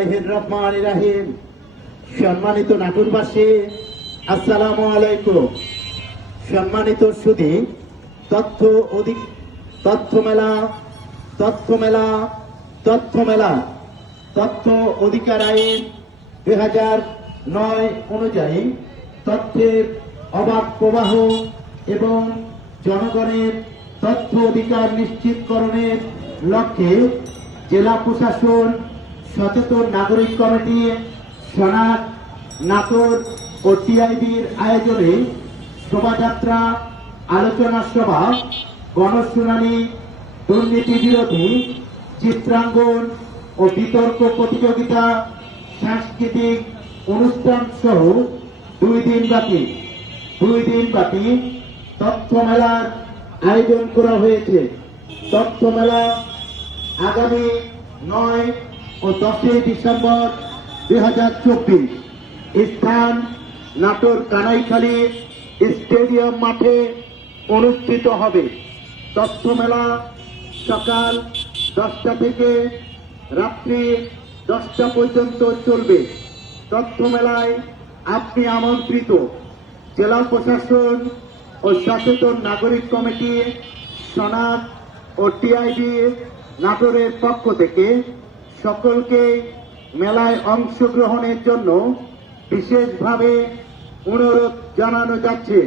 রহমানির রহিম। সম্মানিত নাটুরবাসী, আসসালামু আলাইকুম। সম্মানিত সুধী, তথ্য মেলা তথ্য অধিকার আইন 2009 অনুযায়ী তথ্যের অবাধ প্রবাহ এবং জনগণের তথ্য অধিকার নিশ্চিতকরণের লক্ষ্যে জেলা প্রশাসন সচেতন নাগরিক কমিটি সনাক, নাটোর ও টিআইবির আয়োজনে শোভাযাত্রা, আলোচনা সভা, গণশুনানি, দুর্নীতি বিরোধী চিত্রাঙ্কন ও বিতর্ক প্রতিযোগিতা, সাংস্কৃতিক অনুষ্ঠান সহ 2 দিনব্যাপী তথ্য মেলার আয়োজন করা হয়েছে। তথ্য মেলা আগামী 9 ও 10 ডিসেম্বর 2024 স্থান নাটোর কানাইখালী স্টেডিয়াম মাঠে অনুষ্ঠিত হবে। তথ্য মেলা সকাল 10টা থেকে রাত্রি 10টা পর্যন্ত চলবে। তথ্য মেলায় আপনি আমন্ত্রিত। জেলা প্রশাসন ও সচেতন নাগরিক কমিটি সনাক ও টিআইবি নাটোরের পক্ষ থেকে সকলকে মেলায় অংশগ্রহণের জন্য বিশেষভাবে অনুরোধ জানানো যাচ্ছে।